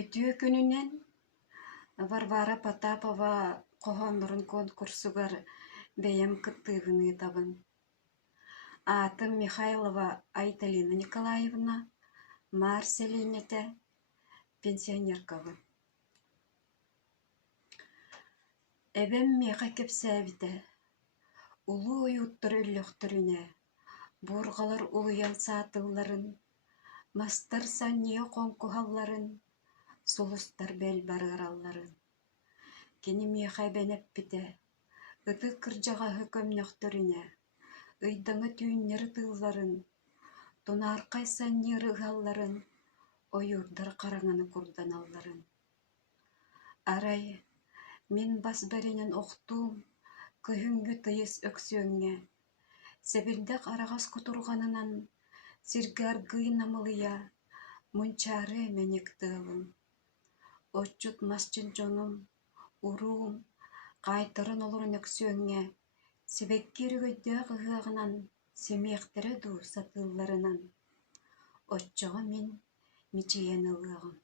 Ütüö күнүнен Варвара Потапова коһоннорун конкурсугар бэйэм кыттыыбыны табын. Атым Михайлова Айталина Николаевна, Марселинете, пенсионеркабы. Эбем меха кепсәбите, улу уюттар өллөхтөрүнэ, бургалар улуян саатылларын, мастар санния конкухалларын, сулустар бэл барыралларын. Кени меха бенеппите, ыты кыржагаһы көмнөхтөрүнэ, ыйдаңы түүннер тыылларын, тунааркай санниыры ыһалларын, ойуурдар караҥаны курданалларын. Арай, мин бас бэринэн охтуум, көһүҥҥү тыйыс өксүөҥҥэ, сэбирдэх араҕас кутурҕанынан сиргаар гый намылыйа, мунчаары эменик тыалым. Оччут масчын дьонум, уруум, хаайтарын олорун өксүөҥҥэ, сибэкки үрүгөйдөөх ыһыаҕынан симиэхтэрэ дуу сатыылларынан. Оччоҕо мин мичиийэн ылыаҕым.